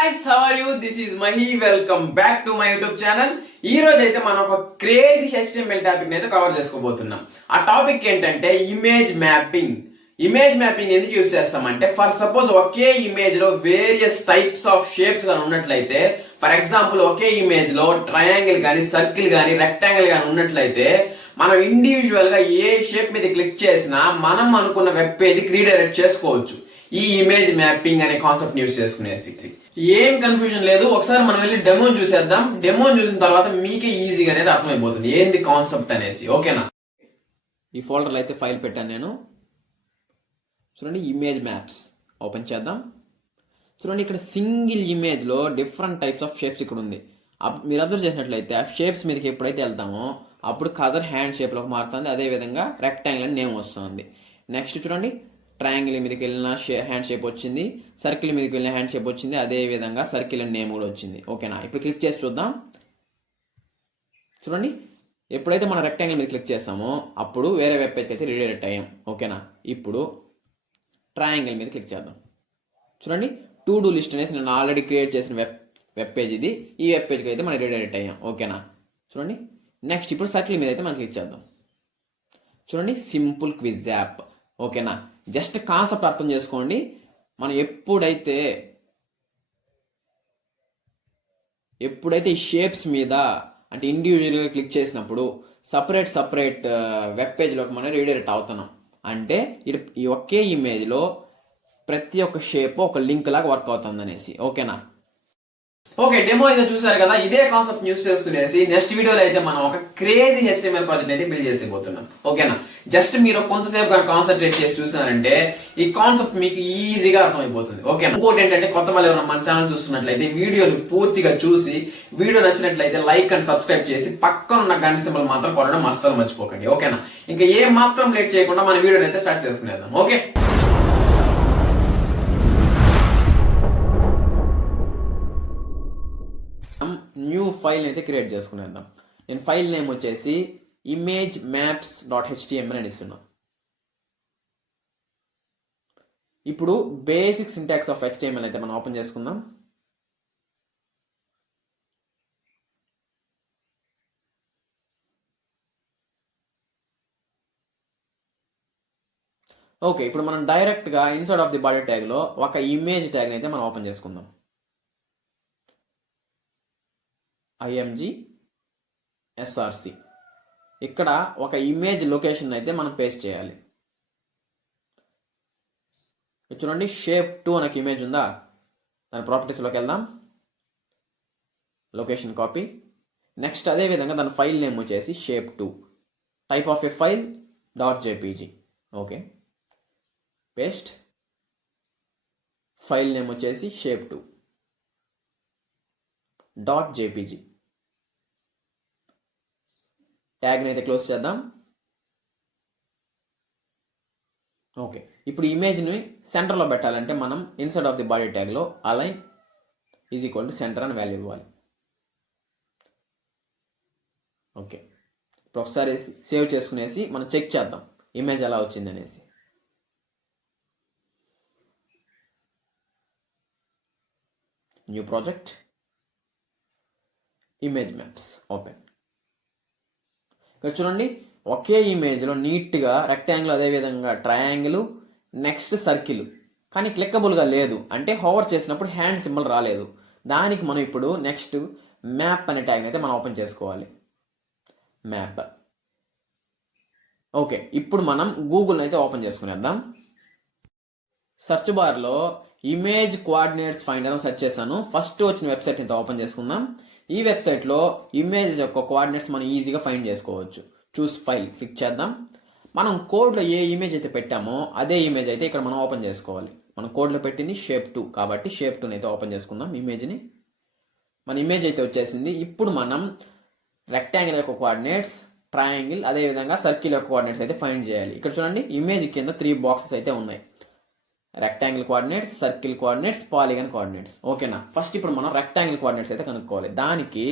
guys, how are you? This is Mahi. Welcome back to my YouTube channel. ఈ రోజు అయితే మనం ఒక క్రేజీ HTML టాపిక్ అయితే కవర్ చేసుకోబోతున్నాం. ఆ టాపిక్ ఏంటంటే ఇమేజ్ మ్యాపింగ్. ఇమేజ్ మ్యాపింగ్ ఎందుకు యూస్ చేస్తామంటే ఫర్ సపోజ్ ఒకే ఇమేజ్ లో వేరియస్ టైప్స్ ఆఫ్ షేప్స్ కానీ ఉన్నట్లయితే, ఫర్ ఎగ్జాంపుల్ ఒకే ఇమేజ్ లో ట్రయాంగిల్ కానీ సర్కిల్ కానీ రెక్టాంగిల్ కానీ ఉన్నట్లయితే మనం ఇండివిజువల్ గా ఏ షేప్ మీద క్లిక్ చేసినా మనం అనుకున్న వెబ్ పేజ్ కి రీడైరెక్ట్ చేసుకోవచ్చు. ఈ ఇమేజ్ మ్యాపింగ్ అనే కాన్సెప్ట్ యూస్ చేసుకునేసి ఏం కన్ఫ్యూజన్ లేదు. ఒకసారి మనం వెళ్ళి డెమోని చూసేద్దాం. డెమోని చూసిన తర్వాత మీకే ఈజీగా అనేది అర్థమైపోతుంది ఏంది కాన్సెప్ట్ అనేసి. ఓకేనా? ఈ ఫోల్డర్లో అయితే ఫైల్ పెట్టాను నేను. చూడండి, ఇమేజ్ మ్యాప్స్ ఓపెన్ చేద్దాం. చూడండి, ఇక్కడ సింగిల్ ఇమేజ్ లో డిఫరెంట్ టైప్స్ ఆఫ్ షేప్స్ ఇక్కడ ఉంది. మీరు అబ్జర్వ్ చేసినట్లయితే ఆ షేప్స్ మీదకి ఎప్పుడైతే వెళ్తామో అప్పుడు కజర్ హ్యాండ్ షేప్ లోకి మారుతుంది. అదే విధంగా రెక్టాంగిల్ అని నేమ్ వస్తుంది. నెక్స్ట్ చూడండి, ట్రయాంగిల్ మీదకి వెళ్ళిన హ్యాండ్ షేప్ వచ్చింది, సర్కిల్ మీదకి వెళ్ళిన హ్యాండ్ షేప్ వచ్చింది, అదే విధంగా సర్కిల్ అండ్ నేమ్ కూడా వచ్చింది. ఓకేనా? ఇప్పుడు క్లిక్ చేసి చూద్దాం. చూడండి, ఎప్పుడైతే మనం రెక్టాంగిల్ మీద క్లిక్ చేస్తామో అప్పుడు వేరే వెబ్ పేజ్కి అయితే రీడైరెక్ట్ అయ్యాం. ఓకేనా? ఇప్పుడు ట్రయాంగిల్ మీద క్లిక్ చేద్దాం. చూడండి, టు డూ లిస్ట్ అనేసి నేను ఆల్రెడీ క్రియేట్ చేసిన వెబ్ పేజ్ ఇది. ఈ వెబ్ పేజ్కి అయితే మనం రీడైరెక్ట్ అయ్యాం. ఓకేనా? చూడండి, నెక్స్ట్ ఇప్పుడు సర్కిల్ మీద అయితే మనం క్లిక్ చేద్దాం. చూడండి, సింపుల్ క్విజ్ యాప్. ఓకేనా? జస్ట్ కాన్సెప్ట్ అర్థం చేసుకోండి. మనం ఎప్పుడైతే ఈ షేప్స్ మీద అంటే ఇండివిజువల్గా క్లిక్ చేసినప్పుడు సపరేట్ వెబ్ పేజ్లోకి మనం రీడైరెక్ట్ అవుతున్నాం. అంటే ఈ ఒకే ఇమేజ్లో ప్రతి ఒక్క షేప్ ఒక లింక్ లాగా వర్క్ అవుతుంది అనేసి. ఓకేనా? ఓకే, డెమో అయితే చూసారు కదా. ఇదే కాన్సెప్ట్ యూస్ చేసుకునేసి నెక్స్ట్ వీడియోలో అయితే మనం ఒక క్రేజీ HTML ప్రాజెక్ట్ అయితే బిల్డ్ చేసేపోతున్నాం. ఓకేనా? జస్ట్ మీరు కొంతసేపు కాన్సన్ట్రేట్ చేసి చూసినారంటే ఈ కాన్సెప్ట్ మీకు ఈజీగా అర్థమైపోతుంది. ఓకేనా? ఇంకోటి ఏంటంటే కొత్త వాళ్ళు ఎవరైనా మన ఛానల్ చూస్తున్నట్లయితే వీడియోని పూర్తిగా చూసి వీడియో నచ్చినట్లయితే లైక్ అండ్ సబ్స్క్రైబ్ చేసి పక్కన ఉన్న గంట సింబల్ మాత్రం కొట్టడం అస్సలు మర్చిపోకండి. ఓకేనా? ఇంకా ఏ మాత్రం లేట్ చేయకుండా మన వీడియోని అయితే స్టార్ట్ చేసుకునేద్దాం. ఓకే, న్యూ ఫైల్ అయితే క్రియేట్ చేసుకునేద్దాం. నేను ఫైల్ నేమ్ వచ్చేసి ఇమేజ్ మ్యాప్స్ .html అని ఇస్తున్నాను. ఇప్పుడు బేసిక్ సింటాక్స్ ఆఫ్ HTML అయితే మనం ఓపెన్ చేసుకుందాం. ఓకే, ఇప్పుడు మనం డైరెక్ట్గా ఇన్సైడ్ ఆఫ్ ది బాడీ ట్యాగ్లో ఒక ఇమేజ్ ట్యాగ్ అయితే మనం ఓపెన్ చేసుకుందాం. img src. ఇక్కడ ఒక ఇమేజ్ లొకేషన్ అయితే మనం పేస్ట్ చేయాలి. చూడండి, షేప్ 2 అనే ఇమేజ్ ఉందా, దాని ప్రాపర్టీస్లోకి వెళ్దాం. Location copy. నెక్స్ట్ అదే విధంగా దాని ఫైల్ నేమ్ వచ్చేసి shape 2, type of a file .jpg. Okay, paste. File name వచ్చేసి షేప్ 2 .jpg. ట్యాగ్ని అయితే క్లోజ్ చేద్దాం. ఓకే, ఇప్పుడు ఇమేజ్ని సెంటర్లో పెట్టాలంటే మనం ఇన్సైడ్ ఆఫ్ ది బాడీ ట్యాగ్లో అలైన్ = సెంటర్ అని వాల్యూ ఇవ్వాలి. ఓకే, ఇప్పుడు ఒకసారి సేవ్ చేసుకునేసి మనం చెక్ చేద్దాం ఇమేజ్ ఎలా వచ్చింది అనేసి. New project, image maps open. ఇక్కడ చూడండి, ఒకే ఇమేజ్లో నీట్గా రెక్టాంగిల్, అదేవిధంగా ట్రయాంగిల్, నెక్స్ట్ సర్కిల్, కానీ క్లిక్కబుల్గా లేదు. అంటే హోవర్ చేసినప్పుడు హ్యాండ్ సింబల్ రాలేదు. దానికి మనం ఇప్పుడు నెక్స్ట్ మ్యాప్ అనే ట్యాగ్ అయితే మనం ఓపెన్ చేసుకోవాలి. మ్యాప్. ఓకే, ఇప్పుడు మనం గూగుల్ అయితే ఓపెన్ చేసుకునేద్దాం. సెర్చ్ బార్లో ఇమేజ్ కోఆర్డినేట్స్ ఫైండర్ అని సెర్చ్ చేశాను. ఫస్ట్ వచ్చిన వెబ్సైట్ అయితే ఓపెన్ చేసుకుందాం. ఈ వెబ్సైట్లో ఇమేజ్ యొక్క కోఆర్డినేట్స్ మనం ఈజీగా ఫైండ్ చేసుకోవచ్చు. చూస్ ఫైల్ క్లిక్ చేద్దాం. మనం కోడ్లో ఏ ఇమేజ్ అయితే పెట్టామో అదే ఇమేజ్ అయితే ఇక్కడ మనం ఓపెన్ చేసుకోవాలి. మనం కోడ్లో పెట్టింది షేప్ 2 కాబట్టి షేప్ 2 అయితే ఓపెన్ చేసుకుందాం ఇమేజ్ని. మన ఇమేజ్ అయితే వచ్చేసింది. ఇప్పుడు మనం రెక్టాంగిల్ యొక్క కోఆర్డినేట్స్, ట్రయాంగిల్, అదేవిధంగా సర్కిల్ యొక్క కోఆర్డినేట్స్ అయితే ఫైండ్ చేయాలి. ఇక్కడ చూడండి, ఇమేజ్ కింద 3 బాక్సెస్ అయితే ఉన్నాయి. Rectangle coordinates, circle coordinates, polygon coordinates. ఓకేనా? ఫస్ట్ ఇప్పుడు మనం రెక్టాంగిల్ కోఆర్డినేట్స్ అయితే కనుక్కోవాలి. దానికి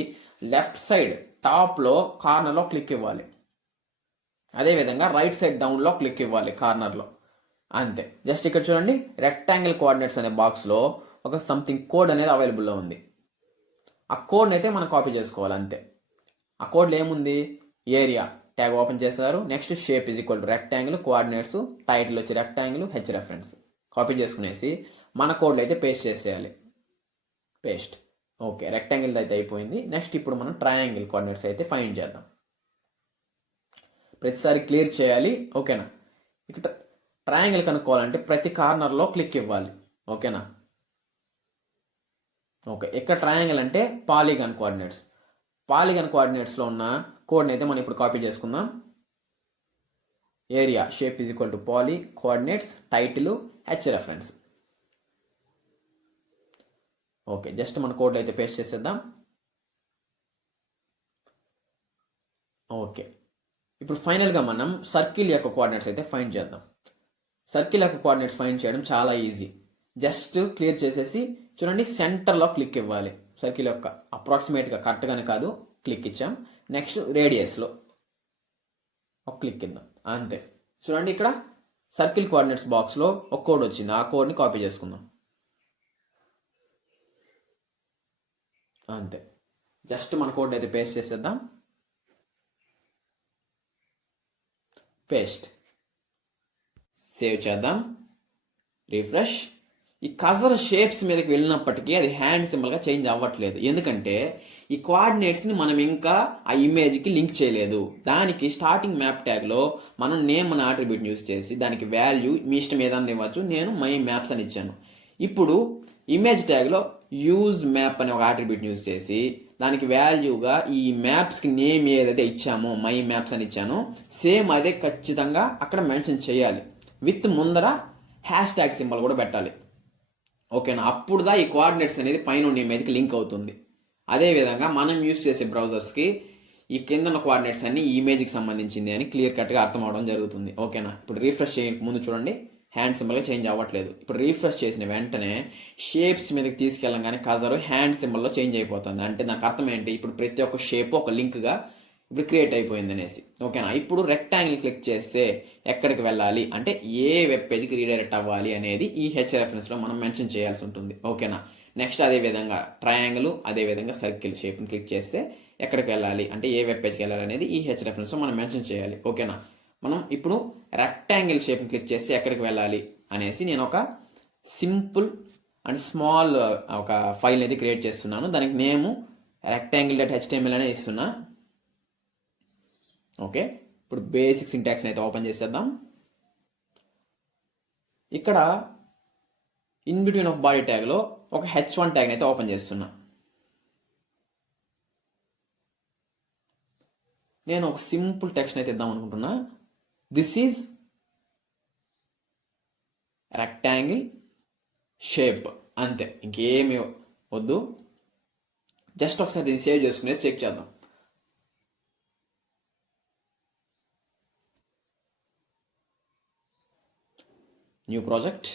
లెఫ్ట్ సైడ్ టాప్లో కార్నర్లో క్లిక్ ఇవ్వాలి. అదేవిధంగా రైట్ సైడ్ డౌన్లో క్లిక్ ఇవ్వాలి కార్నర్లో. అంతే. జస్ట్ ఇక్కడ చూడండి, రెక్టాంగిల్ కోఆర్డినేట్స్ అనే బాక్స్లో ఒక సంథింగ్ కోడ్ అనేది అవైలబుల్లో ఉంది. ఆ కోడ్ని అయితే మనం కాపీ చేసుకోవాలి అంతే. ఆ కోడ్లో ఏముంది, ఏరియా ట్యాగ్ ఓపెన్ చేశారు, next shape is equal to rectangle, coordinates, title వచ్చి రెక్టాంగిల్, హెచ్ రెఫరెన్స్ కాపీ చేసుకునేసి మన కోడ్లో అయితే పేస్ట్ చేసేయాలి. పేస్ట్. ఓకే, రెక్టాంగిల్ అయితే అయిపోయింది. నెక్స్ట్ ఇప్పుడు మనం ట్రయాంగిల్ కోఆర్డినేట్స్ అయితే ఫైండ్ చేద్దాం. ప్రతిసారి క్లియర్ చేయాలి. ఓకేనా. ఇక్కడ ట్రయాంగిల్ కనుక్కోవాలంటే ప్రతి కార్నర్లో క్లిక్ ఇవ్వాలి. ఓకేనా. ఓకే, ఇక్కడ ట్రయాంగిల్ అంటే పాలిగాన్ కోఆర్డినేట్స్. పాలిగాన్ కోఆర్డినేట్స్లో ఉన్న కోడ్ని అయితే మనం ఇప్పుడు కాపీ చేసుకుందాం. Area shape is equal to poly, coordinates, title, H reference. Okay, just మన కోడ్లో అయితే పేస్ట్ చేసేద్దాం. ఓకే, ఇప్పుడు ఫైనల్గా మనం సర్కిల్ యొక్క కోఆర్డినేట్స్ అయితే ఫైండ్ చేద్దాం. సర్కిల్ యొక్క కోఆర్డినేట్స్ ఫైండ్ చేయడం చాలా ఈజీ. జస్ట్ క్లియర్ చేసేసి చూడండి, సెంటర్లో క్లిక్ ఇవ్వాలి. సర్కిల్ యొక్క అప్రాక్సిమేట్గా కరెక్ట్గానే కాదు, క్లిక్ ఇచ్చాం. నెక్స్ట్ రేడియస్లో ఒక క్లిక్ ఇద్దాం అంతే. చూడండి, ఇక్కడ సర్కిల్ కోఆర్డినేట్స్ బాక్స్లో ఒక కోడ్ వచ్చింది. ఆ కోడ్ని కాపీ చేసుకుందాం అంతే. జస్ట్ మన కోడ్ అయితే పేస్ట్ చేసేద్దాం. పేస్ట్. సేవ్ చేద్దాం. రిఫ్రెష్. ఈ కజర్ షేప్స్ మీదకి వెళ్ళినప్పటికీ అది హ్యాండ్ సింబల్గా చేంజ్ అవ్వట్లేదు. ఎందుకంటే ఈ కోఆర్డినేట్స్ని మనం ఇంకా ఆ ఇమేజ్కి లింక్ చేయలేదు. దానికి స్టార్టింగ్ మ్యాప్ ట్యాగ్లో మనం నేమ్ అనే ఆట్రిబ్యూట్ని యూజ్ చేసి దానికి వాల్యూ మీ ఇష్టం ఏదన్నా ఇవ్వచ్చు. నేను మై మ్యాప్స్ అని ఇచ్చాను. ఇప్పుడు ఇమేజ్ ట్యాగ్లో యూజ్ మ్యాప్ అనే ఒక ఆట్రిబ్యూట్ని యూజ్ చేసి దానికి వాల్యూగా ఈ మ్యాప్స్కి నేమ్ ఏదైతే ఇచ్చామో మై మ్యాప్స్ అని ఇచ్చానో సేమ్ అదే ఖచ్చితంగా అక్కడ మెన్షన్ చేయాలి. విత్ ముందర హ్యాష్ ట్యాగ్ సింబల్ కూడా పెట్టాలి. ఓకేనా. అప్పుడుదా ఈ కోఆర్డినేట్స్ అనేది పైన ఉన్న ఇమేజ్కి లింక్ అవుతుంది. అదేవిధంగా మనం యూజ్ చేసే బ్రౌజర్స్కి ఈ కింద ఉన్న కోఆర్డినేట్స్ అన్ని ఈ ఇమేజ్కి సంబంధించింది అని క్లియర్ కట్గా అర్థం అవడం జరుగుతుంది. ఓకేనా. ఇప్పుడు రీఫ్రెష్ చేయక ముందు చూడండి, హ్యాండ్ సింబల్గా చేంజ్ అవ్వట్లేదు. ఇప్పుడు రీఫ్రెష్ చేసిన వెంటనే షేప్స్ మీదకి తీసుకెళ్ళంగానే కజరు హ్యాండ్ సింబల్లో చేంజ్ అయిపోతుంది. అంటే నాకు అర్థం ఏంటి, ఇప్పుడు ప్రతి ఒక్క షేప్ ఒక లింక్గా ఇప్పుడు క్రియేట్ అయిపోయింది అనేసి. ఓకేనా. ఇప్పుడు రెక్టాంగిల్ క్లిక్ చేస్తే ఎక్కడికి వెళ్ళాలి అంటే ఏ వెబ్ పేజ్కి రీడైరెక్ట్ అవ్వాలి అనేది ఈ హెచ్ రెఫరెన్స్లో మనం మెన్షన్ చేయాల్సి ఉంటుంది. ఓకేనా. నెక్స్ట్ అదేవిధంగా ట్రయాంగిల్, అదేవిధంగా సర్కిల్ షేప్ని క్లిక్ చేస్తే ఎక్కడికి వెళ్ళాలి అంటే ఏ వెబ్ పేజ్కి వెళ్ళాలి అనేది ఈ హెచ్ రెఫరెన్స్లో మనం మెన్షన్ చేయాలి. ఓకేనా. మనం ఇప్పుడు రెక్టాంగిల్ షేప్ని క్లిక్ చేస్తే ఎక్కడికి వెళ్ళాలి అనేసి నేను ఒక సింపుల్ అండ్ స్మాల్ ఒక ఫైల్ అయితే క్రియేట్ చేస్తున్నాను. దానికి నేము rectangle.html అనే ఇస్తున్నా. ఓకే, ఇప్పుడు బేసిక్ సింటాక్స్ని అయితే ఓపెన్ చేసేద్దాం. ఇక్కడ ఇన్ బిట్వీన్ ఆఫ్ బాడీ ట్యాగ్లో ఒక h1 ట్యాగ్ని అయితే ఓపెన్ చేస్తున్నా. నేను ఒక సింపుల్ టెక్స్ట్ అయితే ఇద్దాం అనుకుంటున్నా. దిస్ ఈజ్ రెక్టాంగిల్ షేప్ అంతే, ఇంకేమీ వద్దు. జస్ట్ ఒకసారి దీన్ని సేవ్ చేసుకునేసి చెక్ చేద్దాం. New project,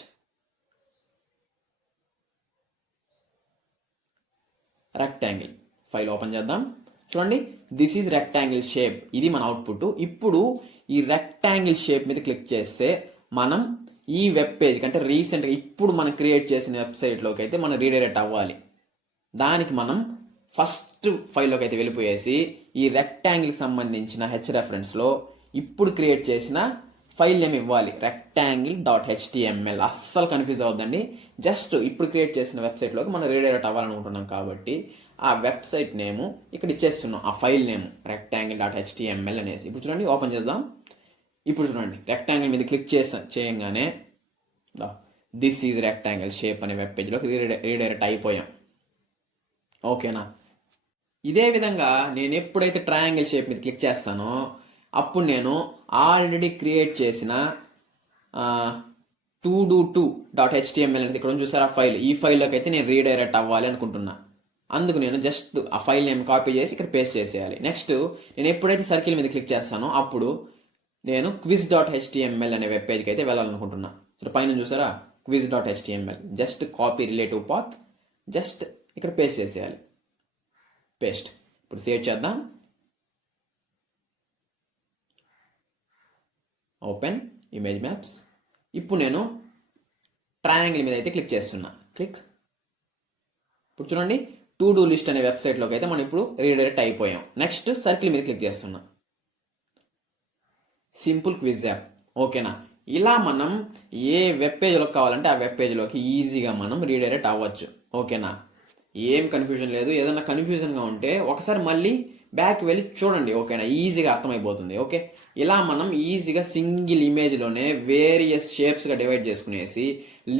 rectangle file open చేద్దాం. చూడండి, దిస్ ఈజ్ రెక్టాంగిల్ షేప్, ఇది మన అవుట్పుట్. ఇప్పుడు ఈ రెక్టాంగిల్ షేప్ మీద క్లిక్ చేస్తే మనం ఈ వెబ్ పేజ్కి అంటే రీసెంట్గా ఇప్పుడు మనం క్రియేట్ చేసిన వెబ్సైట్లోకి అయితే మనం రీడైరెక్ట్ అవ్వాలి. దానికి మనం ఫస్ట్ ఫైల్లోకి అయితే వెళ్ళిపోయేసి ఈ రెక్టాంగిల్కి సంబంధించిన హెచ్ రెఫరెన్స్లో ఇప్పుడు క్రియేట్ చేసిన ఫైల్ నేమ్ ఇవ్వాలి, rectangle.html. అస్సలు కన్ఫ్యూజ్ అవ్వద్దండి. జస్ట్ ఇప్పుడు క్రియేట్ చేసిన వెబ్సైట్లోకి మనం రీడైరెక్ట్ అవ్వాలనుకుంటున్నాం కాబట్టి ఆ వెబ్సైట్ నేము ఇక్కడ ఇచ్చేస్తున్నాం, ఆ ఫైల్ నేమ్ rectangle.html అనేసి. ఇప్పుడు చూడండి, ఓపెన్ చేద్దాం. ఇప్పుడు చూడండి, రెక్టాంగిల్ మీద క్లిక్ చేయగానే దిస్ ఈజ్ రెక్టాంగిల్ షేప్ అనే వెబ్ పేజ్లోకి రీడైరెక్ట్ అయిపోయాం. ఓకేనా. ఇదే విధంగా నేను ఎప్పుడైతే ట్రయాంగిల్ షేప్ మీద క్లిక్ చేస్తానో అప్పుడు నేను ఆల్రెడీ క్రియేట్ చేసిన todo2.html అనేది ఇక్కడ చూసారా ఫైల్, ఈ ఫైల్లోకి అయితే నేను రీడైరెక్ట్ అవ్వాలి అనుకుంటున్నా. అందుకు నేను జస్ట్ ఆ ఫైల్ నేమ్ కాపీ చేసి ఇక్కడ పేస్ట్ చేసేయాలి. నెక్స్ట్ నేను ఎప్పుడైతే సర్కిల్ మీద క్లిక్ చేస్తానో అప్పుడు నేను quiz.html అనే వెబ్ పేజ్కి అయితే వెళ్ళాలనుకుంటున్నా. సో పైన చూసారా quiz.html, just copy relative path, just ఇక్కడ పేస్ట్ చేసేయాలి. పేస్ట్. ఇప్పుడు సేవ్ చేద్దాం. Open image maps. ఇప్పుడు నేను ట్రయాంగిల్ మీద అయితే క్లిక్ చేస్తున్నా. క్లిక్. ఇప్పుడు చూడండి టు డూ లిస్ట్ అనే వెబ్సైట్లోకి అయితే మనం ఇప్పుడు రీడైరెక్ట్ అయిపోయాం. నెక్స్ట్ సర్కిల్ మీద క్లిక్ చేస్తున్నా. Simple quiz app. ఓకేనా, ఇలా మనం ఏ వెబ్ పేజ్లోకి కావాలంటే ఆ వెబ్ పేజ్లోకి ఈజీగా మనం రీడైరెక్ట్ అవ్వచ్చు. ఓకేనా, ఏం కన్ఫ్యూజన్ లేదు. ఏదైనా కన్ఫ్యూజన్గా ఉంటే ఒకసారి మళ్ళీ బ్యాక్ వెళ్ళి చూడండి. ఓకేనా, ఈజీగా అర్థమైపోతుంది. ఓకే, ఇలా మనం ఈజీగా సింగిల్ ఇమేజ్లోనే వేరియస్ షేప్స్గా డివైడ్ చేసుకునేసి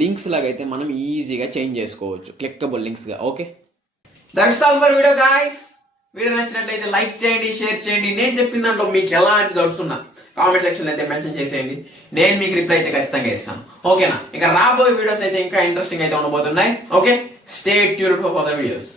లింక్స్ లాగా అయితే మనం ఈజీగా చేంజ్ చేసుకోవచ్చు, క్లిక్కబుల్ లింక్స్గా. Okay, that's all for video guys. Video నచ్చినట్లయితే లైక్ చేయండి, షేర్ చేయండి. నేను చెప్పిన దాంట్లో మీకు ఎలాంటి డౌట్స్ ఉన్నా కామెంట్ సెక్షన్ అయితే మెన్షన్ చేసేయండి. నేను మీకు రిప్లై అయితే ఖచ్చితంగా ఇస్తాను. ఓకేనా, ఇక రాబోయే వీడియోస్ అయితే ఇంకా ఇంట్రెస్టింగ్ అయితే ఉండబోతున్నాయి. Okay, stay tuned for further videos.